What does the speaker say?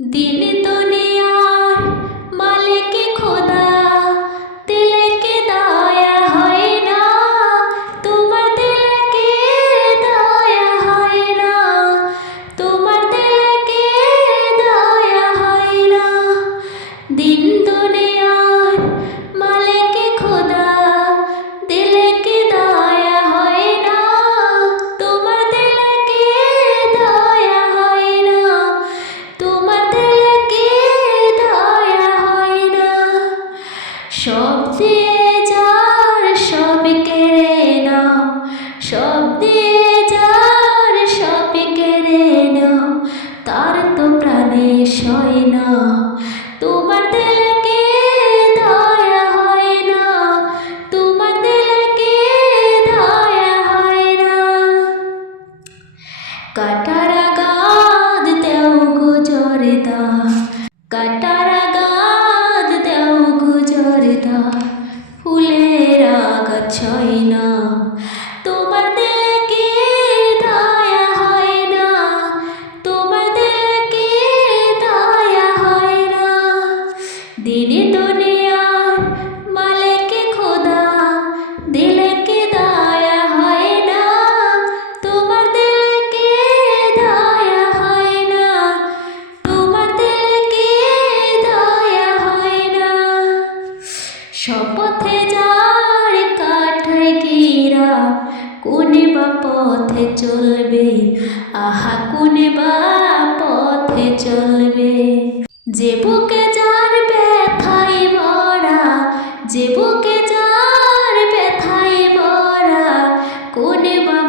দিন দুনিয়ার দিয়ে যার সব কেড়ে নাও তার তো প্রাণে সয় না তোমার দিলে কি দয়া হয় না তোমার দিলে কি দয়া হয় না কাটারা গাদ দেও গুজরদা কাটারা গাদ গাছই না শপথে যার কাঠায় গিরা, কোনে বা পথে চলবে? আহা, কোনে বা পথে চলবে? যে বুকে যার ব্যথাই ভরা, যে বুকে যার ব্যথাই ভরা, কোনে বা